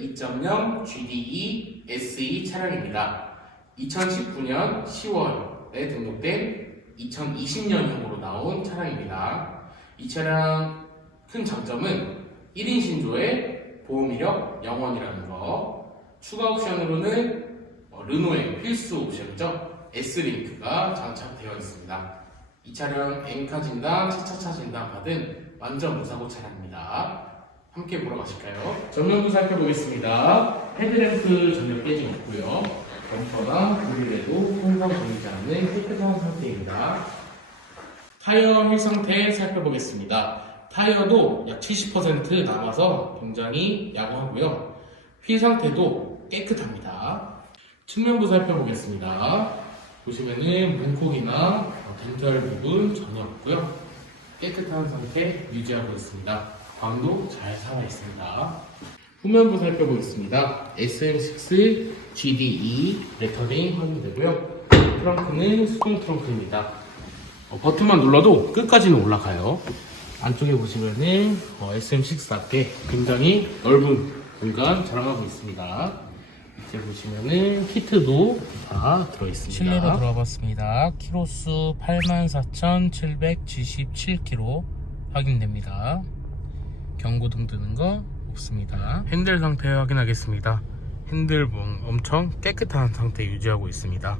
2003년 GDE SE 차량입니다. 2019년 10월에 등록된 2020년형으로 나온 차량입니다. 이 차량 큰 장점은 1인 신조의 보험 이력 0원이라는 거, 추가 옵션으로는 어, 르노의 필수 옵션이죠. S링크가 장착되어 있습니다. 이 차량 엔카 진단, 차차차 진단 받은 완전 무사고 차량입니다. 함께 보러 가실까요? 전면부 살펴보겠습니다. 헤드램프 전혀 깨짐 없고요. 범퍼나 그릴에도 손상 보이지 않는 깨끗한 상태입니다. 타이어 휠 상태 살펴보겠습니다. 타이어도 약 70% 남아서 굉장히 양호하고요. 휠 상태도 깨끗합니다. 측면부 살펴보겠습니다. 보시면은 문콕이나 어, 덴털 부분 전혀 없고요. 깨끗한 상태 유지하고 있습니다. 광도 잘 살아 있습니다. 후면부 살펴보겠습니다. SM6 GDE 레터링 확인되고요. 트렁크는 수동 트렁크입니다. 어, 버튼만 눌러도 끝까지는 올라가요. 안쪽에 보시면은 어, SM6답게 굉장히 넓은 공간 자랑하고 있습니다. 밑에 보시면은 히트도 다 들어있습니다. 실내로 들어봤습니다. 키로수 84,777km 확인됩니다. 경고등 뜨는 거 없습니다. 핸들 상태 확인하겠습니다. 핸들 뭐 엄청 깨끗한 상태 유지하고 있습니다.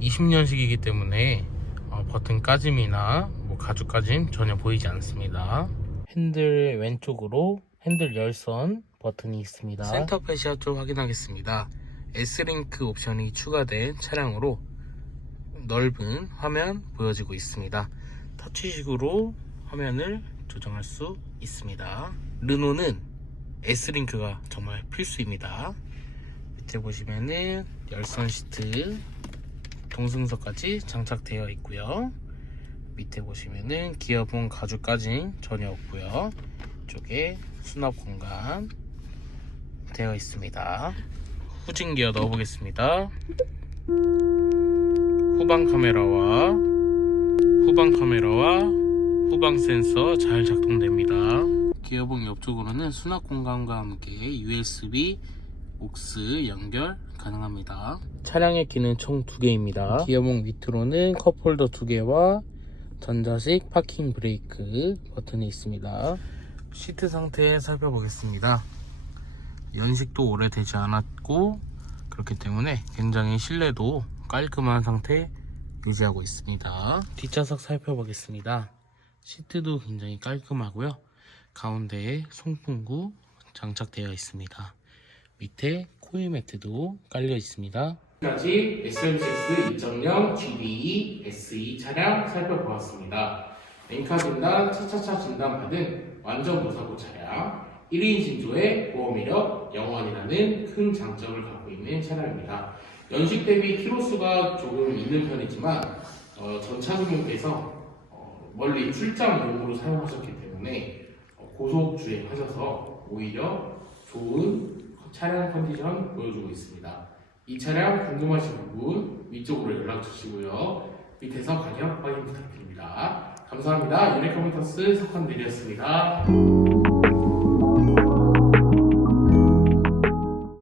20년식이기 때문에 어, 버튼 까짐이나 뭐 가죽 까짐 전혀 보이지 않습니다. 핸들 왼쪽으로 핸들 열선 버튼이 있습니다. 센터 패시아 쪽 확인하겠습니다. S링크 옵션이 추가된 차량으로 넓은 화면 보여지고 있습니다. 터치식으로 화면을 조정할 수 있습니다. 르노는 S링크가 정말 필수입니다. 밑에 보시면은 열선 시트 동승석까지 장착되어 있고요. 밑에 보시면은 기어봉 가죽까지 전혀 없고요. 이쪽에 수납 공간 되어 있습니다. 후진 기어 넣어 보겠습니다. 후방 카메라와 후방 카메라와 후방 센서 잘 작동됩니다. 기어봉 옆쪽으로는 수납 공간과 함께 USB 옥스 연결 가능합니다. 차량의 키는 총두 개입니다. 기어봉 밑으로는 컵홀더 두 개와 전자식 파킹 브레이크 버튼이 있습니다. 시트 상태 살펴보겠습니다. 연식도 오래되지 않았고 그렇기 때문에 굉장히 실내도 깔끔한 상태 유지하고 있습니다. 뒷좌석 살펴보겠습니다. 시트도 굉장히 깔끔하고요. 가운데에 송풍구 장착되어 있습니다. 밑에 코일 매트도 깔려 있습니다. 까지 SM6 2.0 GDE SE 차량 살펴보았습니다. 엔카 진단, 차차차 진단 받은 완전 무사고 차량 1인 신조의 보험 이력 0원이라는 큰 장점을 갖고 있는 차량입니다. 연식 대비 키로수가 조금 있는 편이지만 어, 전 차주분께서 어, 멀리 출장용으로 사용하셨기 때문에 어, 고속 주행하셔서 오히려 좋은 차량 컨디션 보여주고 있습니다. 이 차량 궁금하신 부분 위쪽으로 연락 주시고요. 밑에서 가격 확인 부탁드립니다. 감사합니다. 유니커모터스 석환들이었습니다.